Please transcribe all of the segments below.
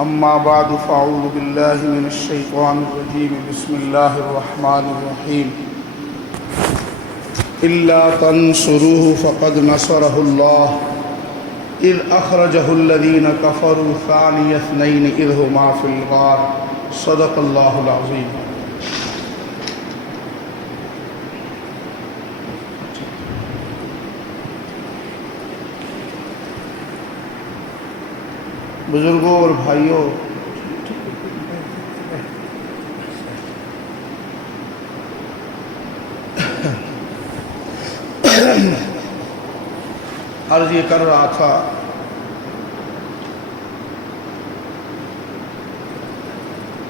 أما بعد فأعوذ بالله من الشيطان الرجيم بسم الله الرحمن الرحيم إلا تنصروه فقد نصره الله إذ أخرجه الذين كفروا ثاني اثنين إذ هما في الغار صدق الله العظيم. بزرگوں اور بھائیوں، عرض یہ کر رہا تھا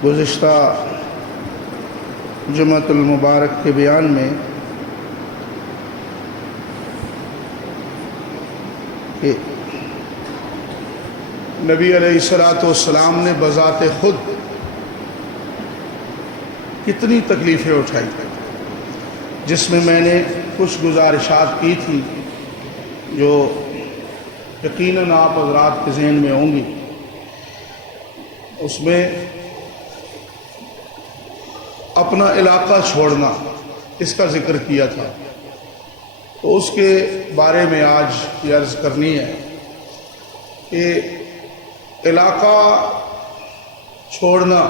گزشتہ جمعۃ المبارک کے بیان میں کہ نبی علیہ السلام نے بذات خود کتنی تکلیفیں اٹھائی، جس میں نے کچھ گزارشات کی تھی جو یقیناً آپ حضرات کے ذہن میں ہوں گی۔ اس میں اپنا علاقہ چھوڑنا اس کا ذکر کیا تھا، تو اس کے بارے میں آج یہ عرض کرنی ہے کہ علاقہ چھوڑنا،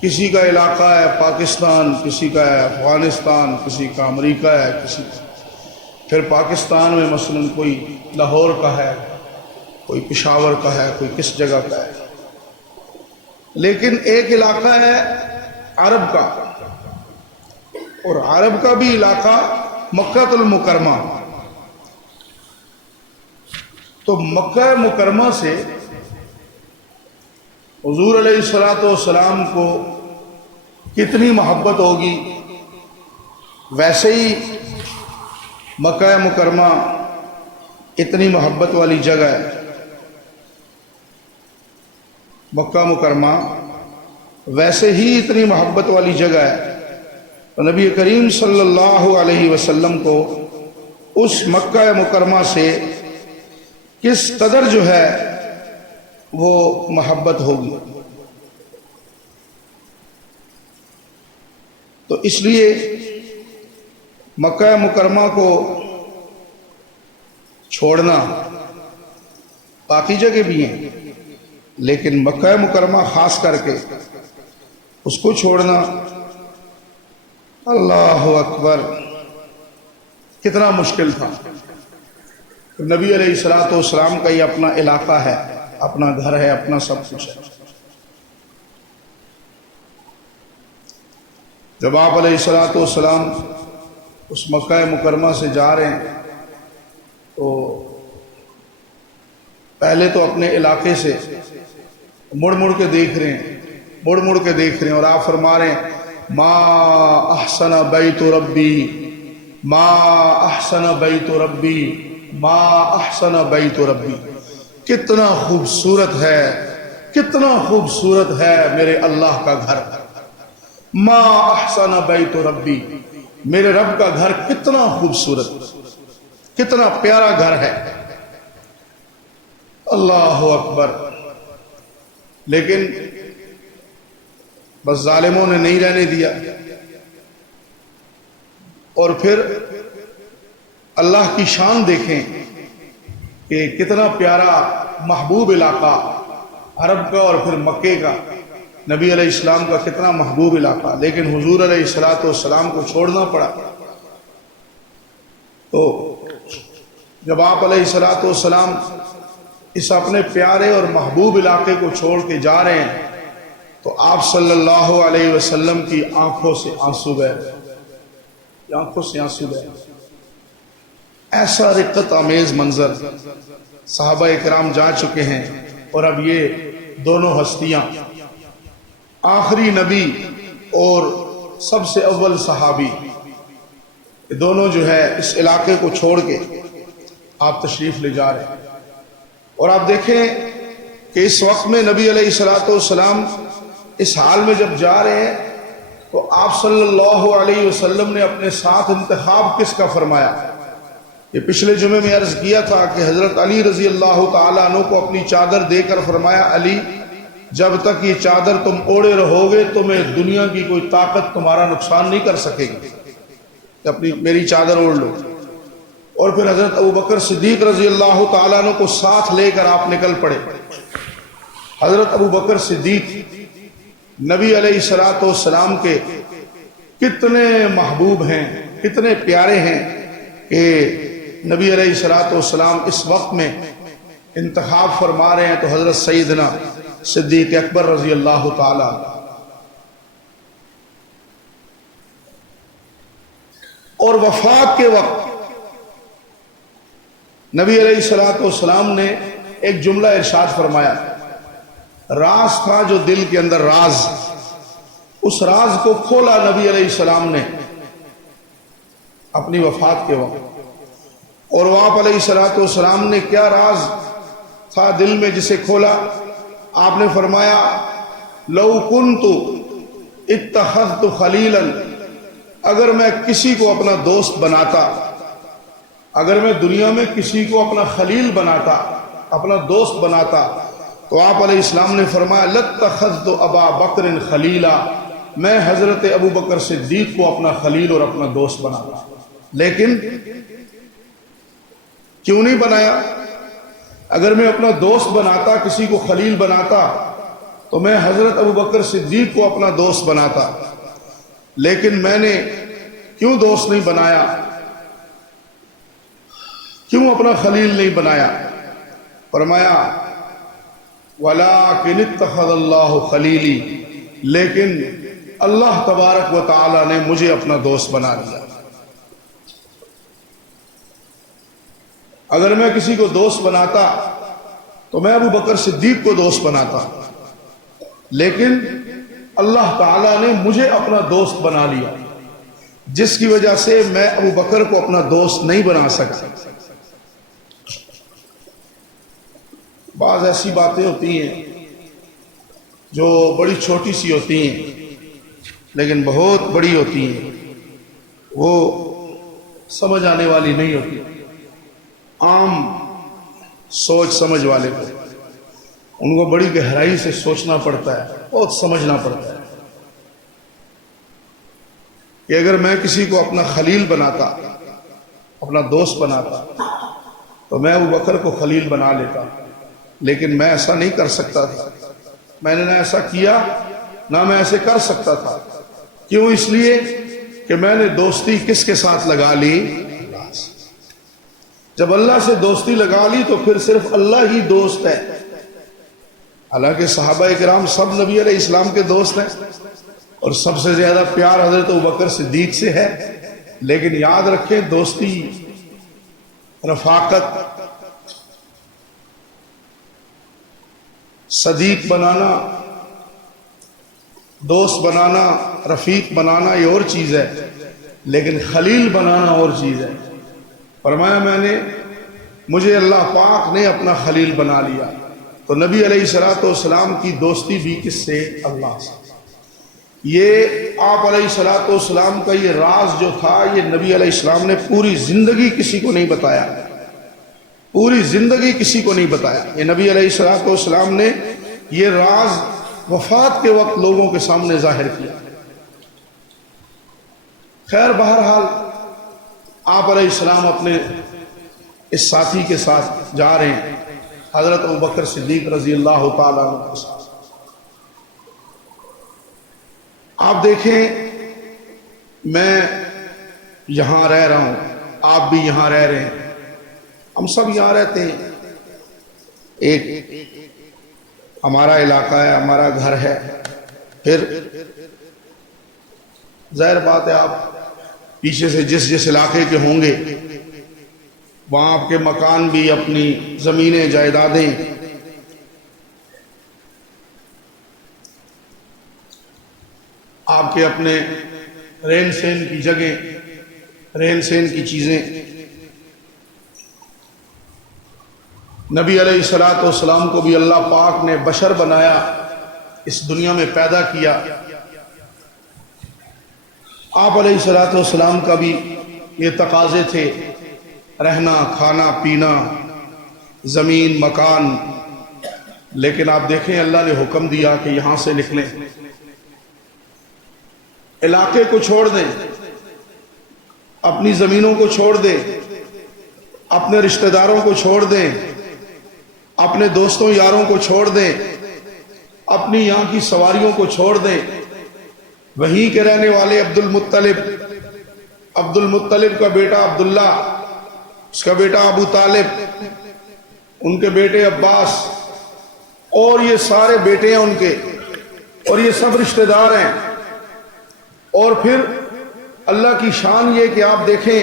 کسی کا علاقہ ہے پاکستان، کسی کا ہے افغانستان، کسی کا امریکہ ہے، کسی پھر پاکستان میں مثلا کوئی لاہور کا ہے، کوئی پشاور کا ہے، کوئی کس جگہ کا ہے، لیکن ایک علاقہ ہے عرب کا، اور عرب کا بھی علاقہ مکہ المکرمہ۔ تو مکہ مکرمہ سے حضور علیہ السلام کو کتنی محبت ہوگی، ویسے ہی مکہ مکرمہ اتنی محبت والی جگہ ہے۔ مکہ مکرمہ ویسے ہی اتنی محبت والی جگہ ہے، تو نبی کریم صلی اللہ علیہ وسلم کو اس مکہ مکرمہ سے کس قدر جو ہے وہ محبت ہوگی۔ تو اس لیے مکہ مکرمہ کو چھوڑنا، باقی جگہ بھی ہیں لیکن مکہ مکرمہ خاص کر کے اس کو چھوڑنا، اللہ اکبر، کتنا مشکل تھا۔ نبی علیہ السلام کا یہ اپنا علاقہ ہے، اپنا گھر ہے، اپنا سب کچھ ہے۔ جب آپ علیہ السلام اس مکہ مکرمہ سے جا رہے ہیں تو پہلے تو اپنے علاقے سے مڑ مڑ کے دیکھ رہے ہیں، اور آپ فرما رہے ہیں ما احسن بیت ربی، ما احسن بیت ربی، ما احسن بیت ربی، کتنا خوبصورت ہے میرے اللہ کا گھر۔ ما احسن بیت ربی، میرے رب کا گھر کتنا خوبصورت، کتنا پیارا گھر ہے، اللہ اکبر۔ لیکن بس ظالموں نے نہیں رہنے دیا، اور پھر اللہ کی شان دیکھیں کہ کتنا پیارا محبوب علاقہ عرب کا، اور پھر مکے کا، نبی علیہ السلام کا کتنا محبوب علاقہ، لیکن حضور علیہ السلام کو چھوڑنا پڑا۔ تو جب آپ علیہ السلام اس اپنے پیارے اور محبوب علاقے کو چھوڑ کے جا رہے ہیں تو آپ صلی اللہ علیہ وسلم کی آنکھوں سے آنسو بہہ رہے، ایسا رقت آمیز منظر۔ صحابہ اکرام جا چکے ہیں، اور اب یہ دونوں ہستیاں، آخری نبی اور سب سے اول صحابی، دونوں جو ہے اس علاقے کو چھوڑ کے آپ تشریف لے جا رہے ہیں۔ اور آپ دیکھیں کہ اس وقت میں نبی علیہ السلام اس حال میں جب جا رہے ہیں تو آپ صلی اللہ علیہ وسلم نے اپنے ساتھ انتخاب کس کا فرمایا؟ یہ پچھلے جمعے میں عرض کیا تھا کہ حضرت علی رضی اللہ تعالیٰ عنہ کو اپنی چادر دے کر فرمایا، علی جب تک یہ چادر تم اوڑے رہو گے تمہیں دنیا کی کوئی طاقت تمہارا نقصان نہیں کر سکے گی، کہ اپنی میری چادر اوڑھ لو۔ اور پھر حضرت ابوبکر صدیق رضی اللہ تعالیٰ عنہ کو ساتھ لے کر آپ نکل پڑے۔ حضرت ابوبکر صدیق نبی علیہ السلام کے کتنے محبوب ہیں، کتنے پیارے ہیں کہ نبی علیہ السلام اس وقت میں انتخاب فرما رہے ہیں تو حضرت سیدنا صدیق اکبر رضی اللہ تعالی۔ اور وفات کے وقت نبی علیہ السلام نے ایک جملہ ارشاد فرمایا، راز تھا جو دل کے اندر راز، اس راز کو کھولا نبی علیہ السلام نے اپنی وفات کے وقت۔ اور آپ علیہ السلام نے کیا راز تھا دل میں جسے کھولا؟ آپ نے فرمایا، لو کنت اتخذت خلیلا، اگر میں کسی کو اپنا دوست بناتا، اگر میں دنیا میں کسی کو اپنا خلیل بناتا، اپنا دوست بناتا، تو آپ علیہ السلام نے فرمایا، لاتخذت ابا بکر خلیلا، میں حضرت ابو بکر صدیق کو اپنا خلیل اور اپنا دوست بناتا۔ لیکن کیوں نہیں بنایا؟ اگر میں اپنا دوست بناتا، کسی کو خلیل بناتا، تو میں حضرت ابو بکر صدیق کو اپنا دوست بناتا۔ لیکن میں نے کیوں دوست نہیں بنایا، کیوں اپنا خلیل نہیں بنایا؟ فرمایا، وَلَٰكِنِ اتَّخَذَ اللَّهُ خَلِيلِي، لیکن اللہ تبارک و تعالی نے مجھے اپنا دوست بنا لیا۔ اگر میں کسی کو دوست بناتا تو میں ابو بکر صدیق کو دوست بناتا، لیکن اللہ تعالیٰ نے مجھے اپنا دوست بنا لیا، جس کی وجہ سے میں ابو بکر کو اپنا دوست نہیں بنا سکتا۔ بعض ایسی باتیں ہوتی ہیں جو بڑی چھوٹی سی ہوتی ہیں لیکن بہت بڑی ہوتی ہیں، وہ سمجھ آنے والی نہیں ہوتی۔ عام سوچ سمجھ والے کو ان کو بڑی گہرائی سے سوچنا پڑتا ہے، بہت سمجھنا پڑتا ہے کہ اگر میں کسی کو اپنا خلیل بناتا، اپنا دوست بناتا، تو میں ابو بکر کو خلیل بنا لیتا، لیکن میں ایسا نہیں کر سکتا تھا۔ میں نے نہ ایسا کیا نہ میں ایسے کر سکتا تھا۔ کیوں؟ اس لیے کہ میں نے دوستی کس کے ساتھ لگا لی؟ اللہ سے۔ جب اللہ سے دوستی لگا لی تو پھر صرف اللہ ہی دوست ہے۔ حالانکہ صحابہ کرام سب نبی علیہ السلام کے دوست ہیں اور سب سے زیادہ پیار حضرت ابوبکر صدیق سے ہے، لیکن یاد رکھیں دوستی، رفاقت، صدیق بنانا، دوست بنانا، رفیق بنانا یہ اور چیز ہے، لیکن خلیل بنانا اور چیز ہے۔ فرمایا مجھے اللہ پاک نے اپنا خلیل بنا لیا۔ تو نبی علیہ السلام کی دوستی بھی کس سے؟ اللہ سے۔ یہ آپ علیہ السلام کا یہ راز جو تھا، یہ نبی علیہ السلام نے پوری زندگی کسی کو نہیں بتایا، پوری زندگی کسی کو نہیں بتایا۔ یہ نبی علیہ السلام نے یہ راز وفات کے وقت لوگوں کے سامنے ظاہر کیا۔ خیر، بہرحال آپ علیہ السلام اپنے اس ساتھی کے ساتھ جا رہے ہیں، حضرت ابوبکر صدیق رضی اللہ تعالیٰ عنہ کے ساتھ۔ آپ دیکھیں، میں یہاں رہ رہا ہوں، آپ بھی یہاں رہ رہے ہیں، ہم سب یہاں رہتے ہیں، ایک ہمارا علاقہ ہے، ہمارا گھر ہے۔ پھر ظاہر بات ہے آپ پیچھے سے جس علاقے کے ہوں گے وہاں آپ کے مکان بھی، اپنی زمینیں، جائیدادیں، آپ کے اپنے رہن سہن کی جگہ، رہن سہن کی چیزیں۔ نبی علیہ السلام کو بھی اللہ پاک نے بشر بنایا، اس دنیا میں پیدا کیا۔ آپ علیہ السلام کا بھی یہ تقاضے تھے، رہنا کھانا پینا زمین مکان، لیکن آپ دیکھیں اللہ نے حکم دیا کہ یہاں سے نکلیں، علاقے کو چھوڑ دیں، اپنی زمینوں کو چھوڑ دیں، اپنے رشتہ داروں کو چھوڑ دیں، اپنے دوستوں یاروں کو چھوڑ دیں، اپنی یہاں کی سواریوں کو چھوڑ دیں۔ وہیں کے رہنے والے عبد المطلب کا بیٹا عبداللہ، اس کا بیٹا ابو طالب، ان کے بیٹے عباس، اور یہ سارے بیٹے ہیں ان کے، اور یہ سب رشتہ دار ہیں۔ اور پھر اللہ کی شان یہ کہ آپ دیکھیں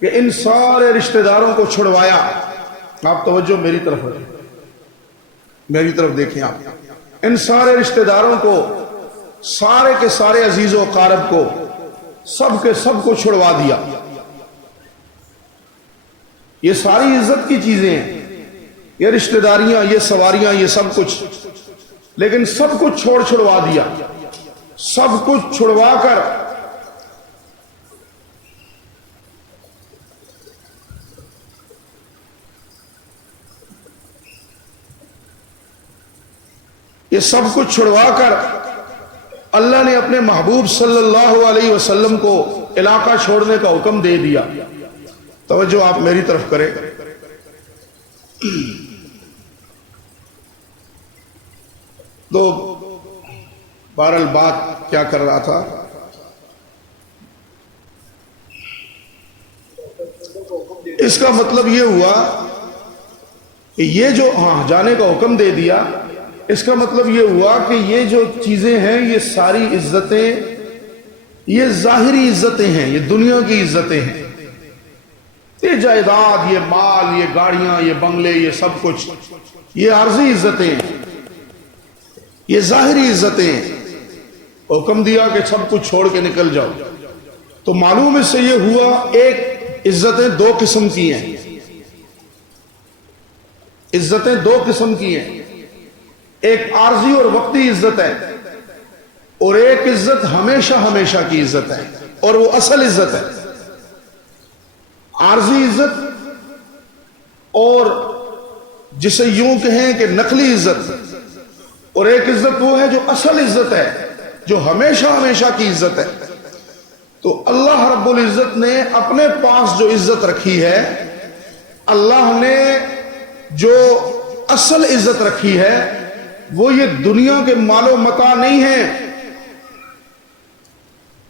کہ ان سارے رشتہ داروں کو چھڑوایا۔ آپ توجہ میری طرف رکھیں، میری طرف دیکھیں، آپ ان سارے رشتہ داروں کو، سارے کے سارے عزیز و اقارب کو، سب کے سب کو چھڑوا دیا۔ یہ ساری عزت کی چیزیں ہیں، یہ رشتہ داریاں، یہ سواریاں، یہ سب کچھ، لیکن سب کچھ چھوڑوا دیا۔ سب کچھ چھڑوا کر یہ سب کچھ چھڑوا کر اللہ نے اپنے محبوب صلی اللہ علیہ وسلم کو علاقہ چھوڑنے کا حکم دے دیا۔ توجہ آپ میری طرف کریں۔ تو بہرحال بات کیا کر رہا تھا، اس کا مطلب یہ ہوا کہ یہ جو جانے کا حکم دے دیا، اس کا مطلب یہ ہوا کہ یہ جو چیزیں ہیں، یہ ساری عزتیں، یہ ظاہری عزتیں ہیں، یہ دنیا کی عزتیں ہیں۔ یہ جائیداد، یہ مال، یہ گاڑیاں، یہ بنگلے، یہ سب کچھ، یہ عارضی عزتیں ہیں، یہ ظاہری عزتیں ہیں۔ حکم دیا کہ سب کچھ چھوڑ کے نکل جاؤ۔ تو معلوم اس سے یہ ہوا، ایک عزتیں دو قسم کی ہیں، عزتیں دو قسم کی ہیں، ایک عارضی اور وقتی عزت ہے، اور ایک عزت ہمیشہ ہمیشہ کی عزت ہے، اور وہ اصل عزت ہے۔ عارضی عزت، اور جسے یوں کہیں کہ نقلی عزت، اور ایک عزت وہ ہے جو اصل عزت ہے، جو ہمیشہ ہمیشہ کی عزت ہے۔ تو اللہ رب العزت نے اپنے پاس جو عزت رکھی ہے، اللہ نے جو اصل عزت رکھی ہے، وہ یہ دنیا کے مال و متاع نہیں ہیں،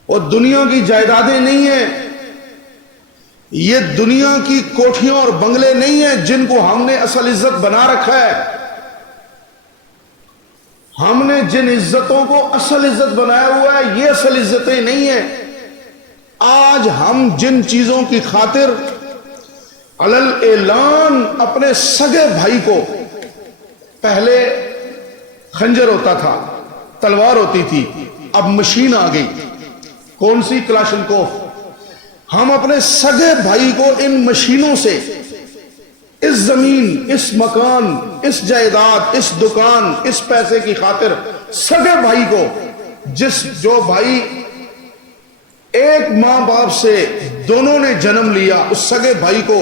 اور دنیا کی جائیدادیں نہیں ہیں، یہ دنیا کی کوٹھیاں اور بنگلے نہیں ہیں جن کو ہم نے اصل عزت بنا رکھا ہے۔ ہم نے جن عزتوں کو اصل عزت بنایا ہوا ہے، یہ اصل عزتیں نہیں ہیں۔ آج ہم جن چیزوں کی خاطر علل اعلان اپنے سگے بھائی کو، پہلے خنجر ہوتا تھا، تلوار ہوتی تھی، اب مشین آ گئی، کون سی؟ کلاشنکوف۔ ہم اپنے سگے بھائی کو ان مشینوں سے، اس زمین، اس مکان، اس جائیداد، اس دکان، اس پیسے کی خاطر سگے بھائی کو، جو بھائی ایک ماں باپ سے دونوں نے جنم لیا، اس سگے بھائی کو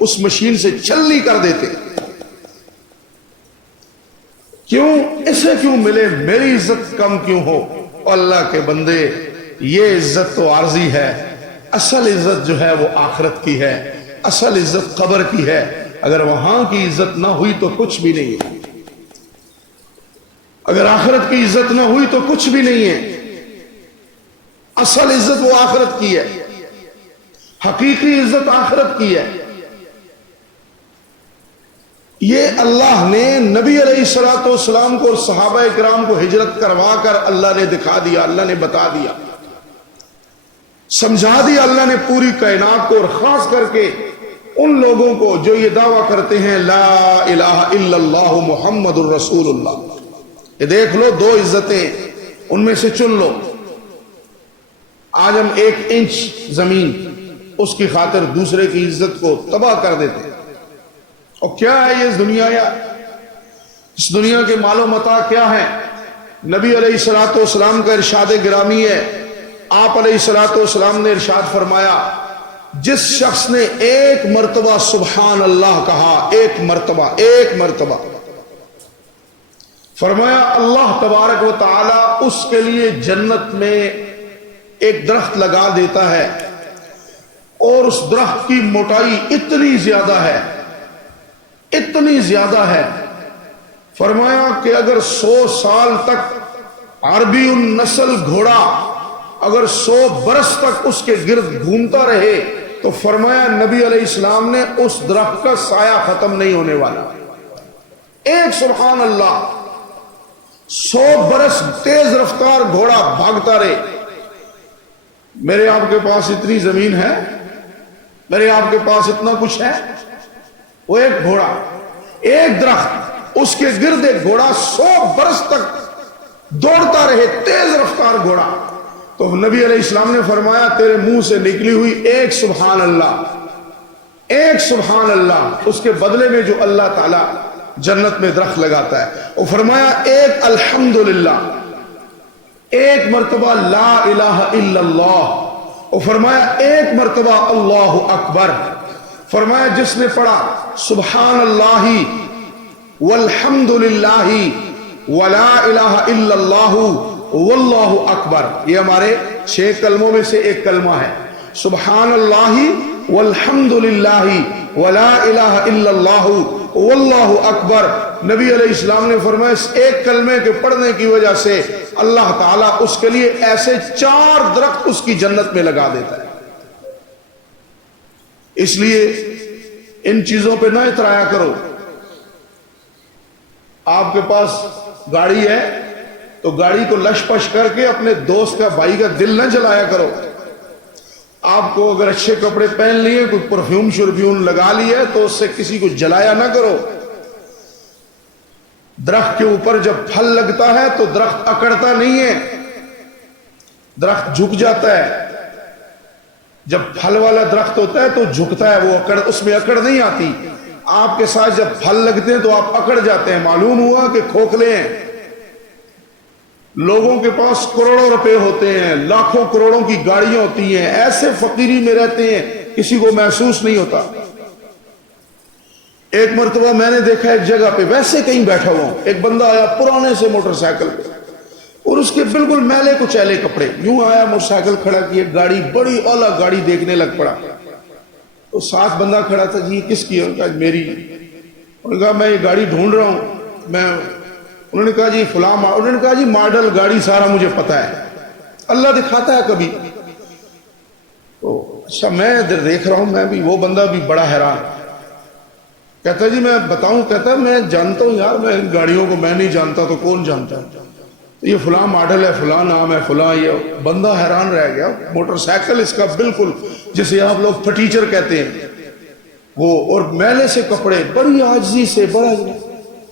اس مشین سے چھلنی کر دیتے۔ کیوں؟ اسے کیوں ملے، میری عزت کم کیوں ہو؟ اللہ کے بندے، یہ عزت تو عارضی ہے، اصل عزت جو ہے وہ آخرت کی ہے، اصل عزت قبر کی ہے۔ اگر وہاں کی عزت نہ ہوئی تو کچھ بھی نہیں ہے، اگر آخرت کی عزت نہ ہوئی تو کچھ بھی نہیں ہے۔ اصل عزت وہ آخرت کی ہے، حقیقی عزت آخرت کی ہے۔ یہ اللہ نے نبی علیہ الصلوۃ والسلام کو اور صحابہ کرام کو ہجرت کروا کر اللہ نے دکھا دیا، اللہ نے بتا دیا، سمجھا دیا اللہ نے پوری کائنات کو، اور خاص کر کے ان لوگوں کو جو یہ دعویٰ کرتے ہیں لا الہ الا اللہ محمد الرسول اللہ۔ یہ دیکھ لو، دو عزتیں، ان میں سے چن لو۔ آج ہم 1 انچ زمین، اس کی خاطر دوسرے کی عزت کو تباہ کر دیتے ہیں۔ اور کیا ہے یہ دنیا؟ اس دنیا کے مال و متاع کیا ہے؟ نبی علیہ الصلوۃ والسلام کا ارشاد گرامی ہے، آپ علیہ الصلوۃ والسلام نے ارشاد فرمایا جس شخص نے ایک مرتبہ سبحان اللہ کہا، ایک مرتبہ، فرمایا اللہ تبارک و تعالی اس کے لیے جنت میں ایک درخت لگا دیتا ہے، اور اس درخت کی موٹائی اتنی زیادہ ہے، فرمایا کہ اگر 100 سال تک عربی النسل گھوڑا اگر 100 برس تک اس کے گرد گھومتا رہے تو فرمایا نبی علیہ السلام نے اس درخت کا سایہ ختم نہیں ہونے والا۔ ایک سبحان اللہ، 100 برس تیز رفتار گھوڑا بھاگتا رہے۔ میرے آپ کے پاس اتنی زمین ہے، میرے آپ کے پاس اتنا کچھ ہے، وہ ایک گھوڑا، ایک درخت، اس کے گرد ایک گھوڑا 100 برس تک دوڑتا رہے، تیز رفتار گھوڑا، تو نبی علیہ السلام نے فرمایا تیرے منہ سے نکلی ہوئی ایک سبحان اللہ، اس کے بدلے میں جو اللہ تعالی جنت میں درخت لگاتا ہے، وہ فرمایا ایک الحمدللہ، ایک مرتبہ لا الہ الا اللہ، وہ فرمایا ایک مرتبہ اللہ اکبر، فرمایا جس نے پڑھا سبحان اللہ والحمدللہ ولا الہ الا اللہ واللہ اکبر، یہ ہمارے 6 کلموں میں سے ایک کلمہ ہے، سبحان اللہ والحمدللہ ولا الہ الا اللہ واللہ اکبر۔ نبی علیہ السلام نے فرمایا اس ایک کلمے کے پڑھنے کی وجہ سے اللہ تعالیٰ اس کے لیے ایسے 4 درخت اس کی جنت میں لگا دیتا ہے۔ اس لیے ان چیزوں پہ نہ اترایا کرو۔ آپ کے پاس گاڑی ہے تو گاڑی کو لش پش کر کے اپنے دوست کا، بھائی کا دل نہ جلایا کرو۔ آپ کو اگر اچھے کپڑے پہن لیے، کوئی پرفیوم شرفیوم لگا لیا تو اس سے کسی کو جلایا نہ کرو۔ درخت کے اوپر جب پھل لگتا ہے تو درخت اکڑتا نہیں ہے، درخت جھک جاتا ہے۔ جب پھل والا درخت ہوتا ہے تو جھکتا ہے، وہ اس میں اکڑ نہیں آتی۔ آپ کے ساتھ جب پھل لگتے ہیں تو آپ اکڑ جاتے ہیں۔ معلوم ہوا کہ کھوکھلے ہیں۔ لوگوں کے پاس کروڑوں روپے ہوتے ہیں، لاکھوں کروڑوں کی گاڑیاں ہوتی ہیں، ایسے فقیری میں رہتے ہیں، کسی کو محسوس نہیں ہوتا۔ ایک مرتبہ میں نے دیکھا ایک جگہ پہ ویسے کہیں بیٹھا ہوا، ایک بندہ آیا پرانے سے موٹر سائیکل پہ، اور اس کے بالکل میلے کچیلے کپڑے، یوں آیا موٹر سائیکل کھڑا کی، ایک گاڑی بڑی اعلیٰ گاڑی دیکھنے لگ پڑا۔ تو ساتھ بندہ کھڑا تھا، جی کس کی ہے؟ انہوں نے کہا میری۔ انہوں نے کہا میں یہ گاڑی ڈھونڈ رہا ہوں، انہوں نے کہا جی فلاں، انہوں نے کہا جی ماڈل گاڑی سارا مجھے پتا ہے، اللہ دکھاتا ہے کبھی۔ تو اچھا میں ادھر دیکھ رہا ہوں، میں بھی، وہ بندہ بھی بڑا حیران، کہتا ہے جی میں بتاؤں؟ کہتا ہے میں جانتا ہوں یار، میں ان گاڑیوں کو میں نہیں جانتا تو کون جانتا ہے؟ یہ فلاں ماڈل ہے، فلاں نام ہے، فلاں۔ یہ بندہ حیران رہ گیا، موٹر سائیکل اس کا بالکل جسے آپ لوگ پھٹیچر کہتے ہیں وہ، اور میلے سے کپڑے، بڑی عاجزی سے، بڑا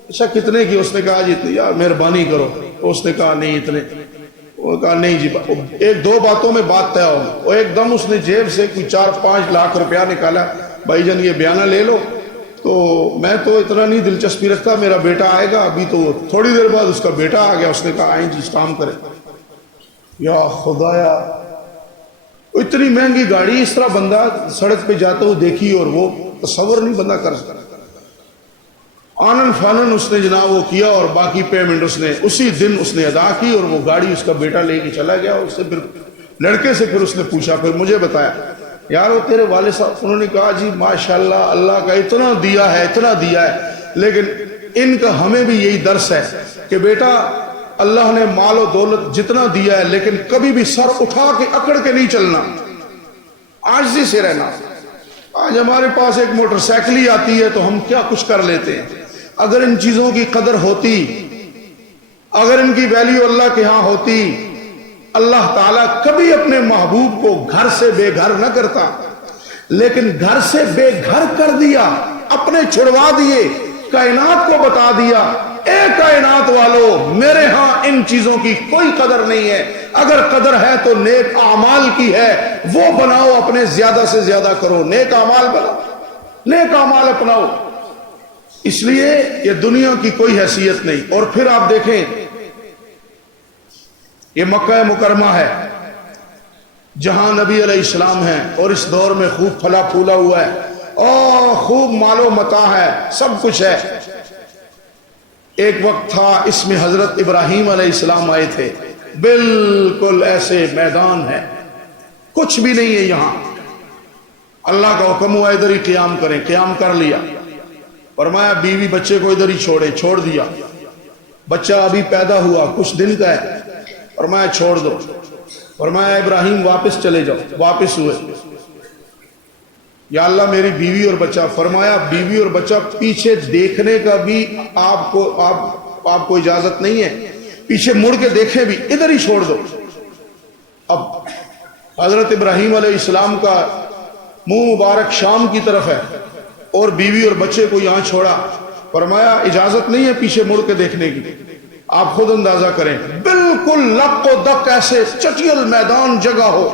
اچھا کتنے کی؟ اس نے کہا جی یار مہربانی کرو۔ اس نے کہا نہیں اتنے۔ وہ کہا نہیں جی، ایک دو باتوں میں بات طے ہوگی۔ اور ایک دم اس نے جیب سے کوئی 4-5 لاکھ روپیہ نکالا، بھائی جان یہ بیانہ لے لو۔ تو میں تو اتنا نہیں دلچسپی رکھتا، میرا بیٹا آئے گا ابھی۔ تو تھوڑی دیر بعد اس کا بیٹا آ گیا، اس نے کہا آئیں جی اس کام کریں۔ یا خدایا، اتنی مہنگی گاڑی اس طرح بندہ سڑک پہ جاتا ہو دیکھی، اور وہ تصور نہیں بندہ کر سکتا۔ آنن فانن اس نے جناب وہ کیا، اور باقی پیمنٹ اس نے اسی دن اس نے ادا کی، اور وہ گاڑی اس کا بیٹا لے کے چلا گیا۔ اس سے پھر لڑکے سے پھر اس نے پوچھا، پھر مجھے بتایا یار وہ تیرے والد صاحب۔ انہوں نے کہا جی ماشاءاللہ اللہ کا اتنا دیا ہے، لیکن ان کا ہمیں بھی یہی درس ہے کہ بیٹا اللہ نے مال و دولت جتنا دیا ہے، لیکن کبھی بھی سر اٹھا کے اکڑ کے نہیں چلنا، عاجزی سے رہنا۔ آج ہمارے پاس ایک موٹر سائیکل ہی آتی ہے تو ہم کیا کچھ کر لیتے ہیں۔ اگر ان چیزوں کی قدر ہوتی، اگر ان کی ویلیو اللہ کے ہاں ہوتی، اللہ تعالیٰ کبھی اپنے محبوب کو گھر سے بے گھر نہ کرتا، لیکن گھر سے بے گھر کر دیا، اپنے چھڑوا دیے، کائنات کو بتا دیا اے کائنات والو میرے ہاں ان چیزوں کی کوئی قدر نہیں ہے، اگر قدر ہے تو نیک اعمال کی ہے، وہ بناؤ، اپنے زیادہ سے زیادہ کرو، نیک اعمال بناؤ، نیک اعمال اپناؤ۔ اس لیے یہ دنیا کی کوئی حیثیت نہیں۔ اور پھر آپ دیکھیں یہ مکہ مکرمہ ہے، جہاں نبی علیہ السلام ہیں اور اس دور میں خوب پھلا پھولا ہوا ہے اور خوب مال و متاع ہے، سب کچھ ہے۔ ایک وقت تھا اس میں حضرت ابراہیم علیہ السلام آئے تھے، بالکل ایسے میدان ہے، کچھ بھی نہیں ہے یہاں۔ اللہ کا حکم ہوا ادھر ہی قیام کریں، قیام کر لیا۔ فرمایا بیوی بچے کو ادھر ہی چھوڑ دیا۔ بچہ ابھی پیدا ہوا، کچھ دن کا ہے، فرمایا چھوڑ دو۔ فرمایا ابراہیم واپس چلے جاؤ، واپس ہوئے۔ یا اللہ میری بیوی اور بچہ۔ فرمایا بیوی اور بچہ پیچھے دیکھنے کا بھی آپ کو اجازت نہیں ہے، پیچھے مڑ کے دیکھیں بھی، ادھر ہی چھوڑ دو۔ اب حضرت ابراہیم علیہ السلام کا منہ مبارک شام کی طرف ہے اور بیوی اور بچے کو یہاں چھوڑا۔ فرمایا اجازت نہیں ہے پیچھے مڑ کے دیکھنے کی، آپ خود اندازہ کریں، بالکل لق و دق ایسے چٹیل میدان جگہ ہو،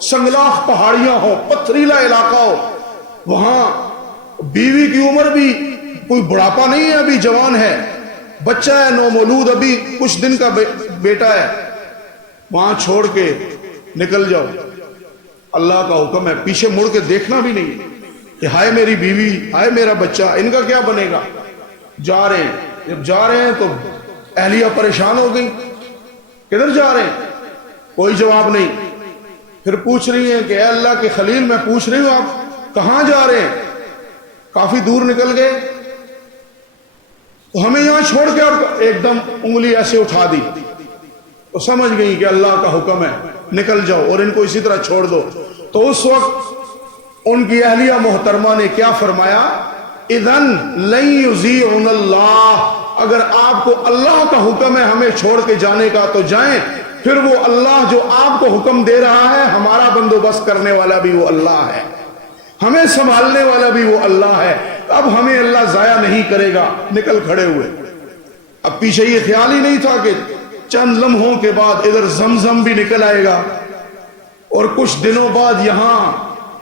سنگلاخ پہاڑیاں ہو، پتھریلا علاقہ ہو، وہاں بیوی کی عمر بھی کوئی بڑھاپا نہیں ہے، ابھی جوان ہے، بچہ ہے نومولود، ابھی کچھ دن کا بیٹا ہے، وہاں چھوڑ کے نکل جاؤ۔ اللہ کا حکم ہے، پیچھے مڑ کے دیکھنا بھی نہیں کہ ہائے میری بیوی، ہائے میرا بچہ، ان کا کیا بنے گا۔ جا رہے ہیں، جب جا رہے ہیں تو اہلیہ پریشان ہو گئی، کدھر جا رہے ہیں، کوئی جواب نہیں۔ پھر پوچھ رہی ہیں کہ اے اللہ کے خلیل، میں پوچھ رہی ہوں آپ کہاں جا رہے ہیں، کافی دور نکل گئے، تو ہمیں یہاں چھوڑ کے اب ایک دم انگلی ایسے اٹھا دی، تو سمجھ گئی کہ اللہ کا حکم ہے نکل جاؤ اور ان کو اسی طرح چھوڑ دو۔ تو اس وقت ان کی اہلیہ محترمہ نے کیا فرمایا، اذن لن یضیعن اللہ، اگر آپ کو اللہ کا حکم ہے ہمیں چھوڑ کے جانے کا تو جائیں، پھر وہ اللہ جو آپ کو حکم دے رہا ہے، ہمارا بندوبست کرنے والا بھی وہ اللہ ہے، ہمیں سنبھالنے والا بھی وہ اللہ ہے، اب ہمیں اللہ ضائع نہیں کرے گا۔ نکل کھڑے ہوئے۔ اب پیچھے یہ خیال ہی نہیں تھا کہ چند لمحوں کے بعد ادھر زمزم بھی نکل آئے گا اور کچھ دنوں بعد یہاں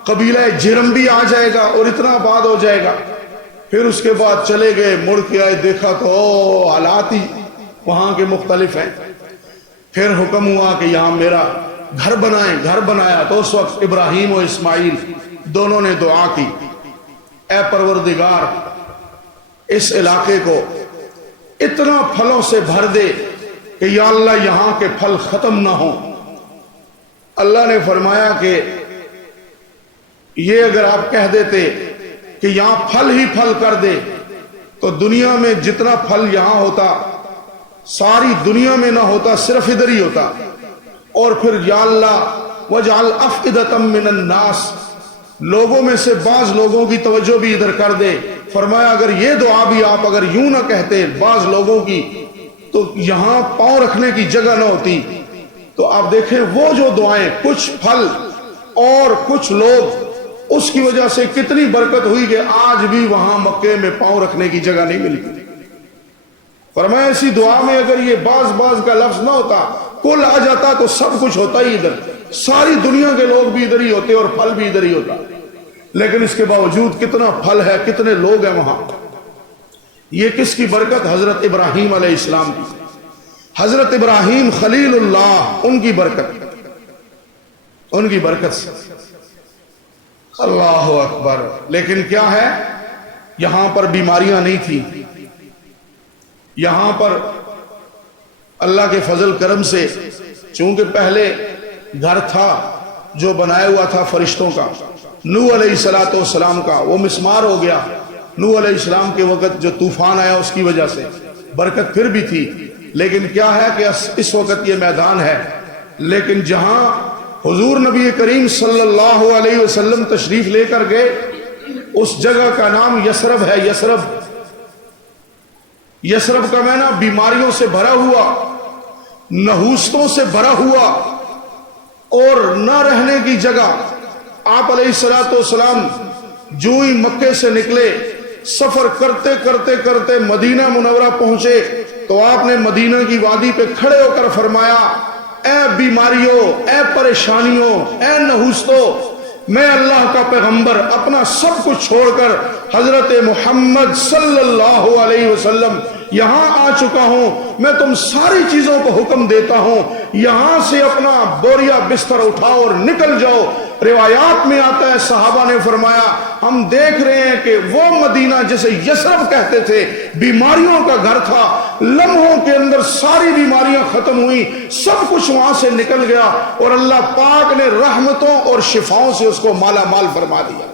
قبیلہ جرم بھی آ جائے گا اور اتنا آباد ہو جائے گا۔ پھر اس کے بعد چلے گئے، مڑ کے آئے، دیکھا تو حالات ہی وہاں کے مختلف ہیں۔ پھر حکم ہوا کہ یہاں میرا گھر بنائیں، گھر بنایا۔ تو اس وقت ابراہیم و اسماعیل دونوں نے دعا کی، اے پروردگار اس علاقے کو اتنا پھلوں سے بھر دے کہ یا اللہ یہاں کے پھل ختم نہ ہوں۔ اللہ نے فرمایا کہ یہ اگر آپ کہہ دیتے کہ یہاں پھل ہی پھل کر دے تو دنیا میں جتنا پھل یہاں ہوتا ساری دنیا میں نہ ہوتا، صرف ادھر ہی ہوتا۔ اور پھر یا اللہ وجعل افئدۃ من الناس، لوگوں میں سے بعض لوگوں کی توجہ بھی ادھر کر دے۔ فرمایا اگر یہ دعا بھی آپ اگر یوں نہ کہتے بعض لوگوں کی، تو یہاں پاؤں رکھنے کی جگہ نہ ہوتی۔ تو آپ دیکھیں وہ جو دعائیں، کچھ پھل اور کچھ لوگ، اس کی وجہ سے کتنی برکت ہوئی کہ آج بھی وہاں مکے میں پاؤں رکھنے کی جگہ نہیں ملتی۔ فرمایا اسی دعا میں اگر یہ بعض کا لفظ نہ ہوتا، کل آ جاتا تو سب کچھ ہوتا ہی ادھر، ساری دنیا کے لوگ بھی ادھر ہی ہوتے اور پھل بھی ادھر ہی ہوتا۔ لیکن اس کے باوجود کتنا پھل ہے، کتنے لوگ ہیں وہاں۔ یہ کس کی برکت؟ حضرت ابراہیم علیہ السلام کی، حضرت ابراہیم خلیل اللہ، ان کی برکت، ان کی برکت سے۔ اللہ اکبر۔ لیکن کیا ہے، یہاں پر بیماریاں نہیں تھی، یہاں پر اللہ کے فضل کرم سے، چونکہ پہلے گھر تھا جو بنایا ہوا تھا فرشتوں کا، نوح علیہ السلام کا، وہ مسمار ہو گیا۔ نوح علیہ السلام کے وقت جو طوفان آیا اس کی وجہ سے برکت پھر بھی تھی۔ لیکن کیا ہے کہ اس وقت یہ میدان ہے، لیکن جہاں حضور نبی کریم صلی اللہ علیہ وسلم تشریف لے کر گئے اس جگہ کا نام یثرب ہے۔ یثرب کا معنی بیماریوں سے بھرا ہوا، نحوستوں سے بھرا ہوا اور نہ رہنے کی جگہ۔ آپ علیہ السلام جو ہی مکے سے نکلے، سفر کرتے کرتے کرتے مدینہ منورہ پہنچے تو آپ نے مدینہ کی وادی پہ کھڑے ہو کر فرمایا، اے بیماریوں، اے پریشانیوں، اے نحوستوں، میں اللہ کا پیغمبر اپنا سب کچھ چھوڑ کر حضرت محمد صلی اللہ علیہ وسلم یہاں آ چکا ہوں، میں تم ساری چیزوں کو حکم دیتا ہوں، یہاں سے اپنا بوریا بستر اٹھاؤ اور نکل جاؤ۔ روایات میں آتا ہے صحابہ نے فرمایا ہم دیکھ رہے ہیں کہ وہ مدینہ جسے یثرب کہتے تھے بیماریوں کا گھر تھا، لمحوں کے اندر ساری بیماریاں ختم ہوئی، سب کچھ وہاں سے نکل گیا، اور اللہ پاک نے رحمتوں اور شفاؤں سے اس کو مالا مال فرما دیا۔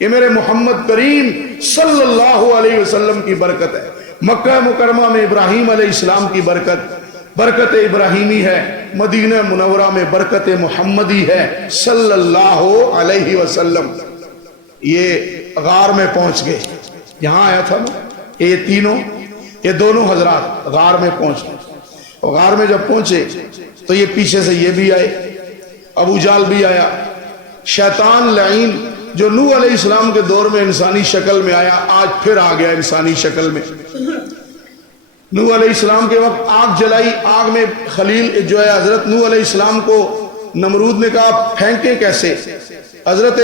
یہ میرے محمد کریم صلی اللہ علیہ وسلم کی برکت ہے۔ مکہ مکرمہ میں ابراہیم علیہ السلام کی برکت ابراہیمی ہے، مدینہ منورہ میں برکت محمدی ہے صلی اللہ علیہ وسلم۔ یہ غار میں پہنچ گئے، یہاں آیا تھا نا یہ دونوں حضرات غار میں پہنچ گئے، اور غار میں جب پہنچے تو یہ پیچھے سے یہ بھی آئے، ابو جال بھی آیا، شیطان لعین جو نوح علیہ السلام کے دور میں انسانی شکل میں آیا آج پھر آ گیا انسانی شکل میں۔ نوح علیہ السلام کے وقت آگ جلائی، آگ میں خلیل جو ہے حضرت نوح علیہ السلام کو نمرود نے کہا پھینکیں کیسے؟ حضرت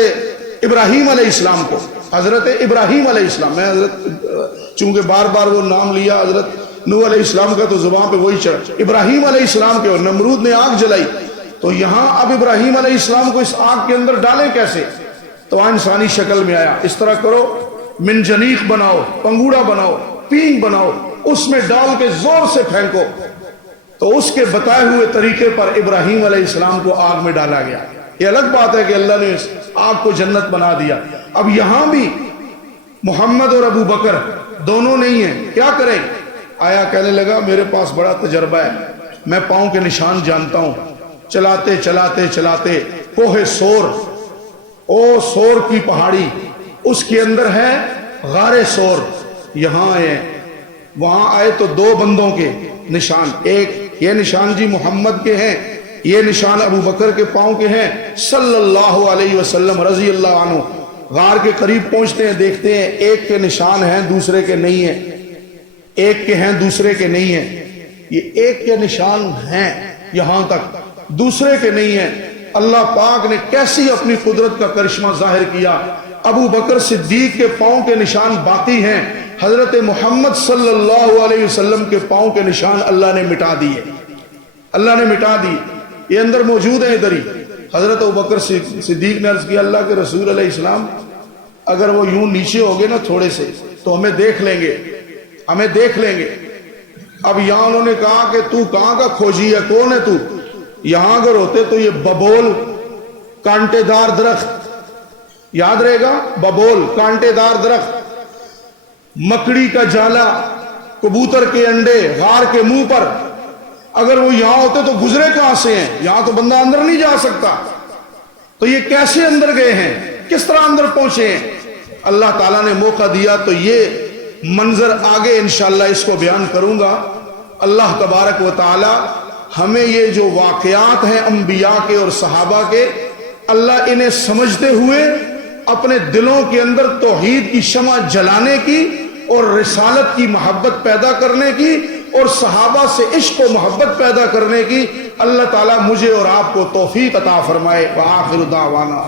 ابراہیم علیہ السلام کو، حضرت ابراہیم علیہ السلام، میں حضرت چونکہ بار بار وہ نام لیا حضرت نوح علیہ السلام کا تو زبان پہ وہی چڑھا، ابراہیم علیہ السلام کے، نمرود نے آگ جلائی، تو یہاں اب ابراہیم علیہ السلام کو اس آگ کے اندر ڈالیں کیسے؟ تو انسانی شکل میں آیا، اس طرح کرو منجنیق بناؤ، پنگوڑا بناؤ، پینگ بناؤ، اس میں ڈال کے زور سے پھینکو، تو اس کے بتائے ہوئے طریقے پر ابراہیم علیہ السلام کو آگ میں ڈالا گیا۔ یہ الگ بات ہے کہ اللہ نے اس آگ کو جنت بنا دیا۔ اب یہاں بھی محمد اور ابو بکر دونوں نہیں ہیں، کیا کریں؟ آیا کہنے لگا میرے پاس بڑا تجربہ ہے، میں پاؤں کے نشان جانتا ہوں۔ چلاتے چلاتے چلاتے کوہ سور، سور کی پہاڑی، اس کے اندر ہے غار سور، یہاں آئے، وہاں آئے تو دو بندوں کے نشان، ایک یہ نشان جی محمد کے ہیں، یہ نشان ابو بکر کے پاؤں کے ہیں صلی اللہ علیہ وسلم رضی اللہ عنہ۔ غار کے قریب پہنچتے ہیں، دیکھتے ہیں ایک کے نشان ہیں دوسرے کے نہیں ہیں، ایک کے ہیں دوسرے کے نہیں ہیں، یہ ایک کے نشان ہیں یہاں تک، دوسرے کے نہیں ہیں۔ اللہ پاک نے کیسی اپنی قدرت کا کرشمہ ظاہر کیا، ابو بکر صدیق کے پاؤں کے نشان باقی ہیں، حضرت محمد صلی اللہ علیہ وسلم کے پاؤں کے نشان اللہ نے مٹا دیے، اللہ نے مٹا دیے، یہ اندر موجود ہیں ادھر ہی۔ حضرت ابو بکر صدیق نے عرض کیا اللہ کے رسول علیہ السلام اگر وہ یوں نیچے ہوگے نا تھوڑے سے تو ہمیں دیکھ لیں گے، ہمیں دیکھ لیں گے۔ اب یہاں انہوں نے کہا کہ تو کہاں کا کھوجی ہے، کون ہے تو؟ یہاں اگر ہوتے تو یہ ببول کانٹے دار درخت، یاد رہے گا، ببول کانٹے دار درخت، مکڑی کا جالا، کبوتر کے انڈے غار کے منہ پر، اگر وہ یہاں ہوتے تو گزرے کہاں سے ہیں؟ یہاں تو بندہ اندر نہیں جا سکتا، تو یہ کیسے اندر گئے ہیں، کس طرح اندر پہنچے ہیں؟ اللہ تعالیٰ نے موقع دیا تو یہ منظر آگے انشاءاللہ اس کو بیان کروں گا۔ اللہ تبارک و تعالی ہمیں یہ جو واقعات ہیں انبیاء کے اور صحابہ کے، اللہ انہیں سمجھتے ہوئے اپنے دلوں کے اندر توحید کی شمع جلانے کی اور رسالت کی محبت پیدا کرنے کی اور صحابہ سے عشق و محبت پیدا کرنے کی اللہ تعالیٰ مجھے اور آپ کو توفیق عطا فرمائے۔ وآخر دعوانا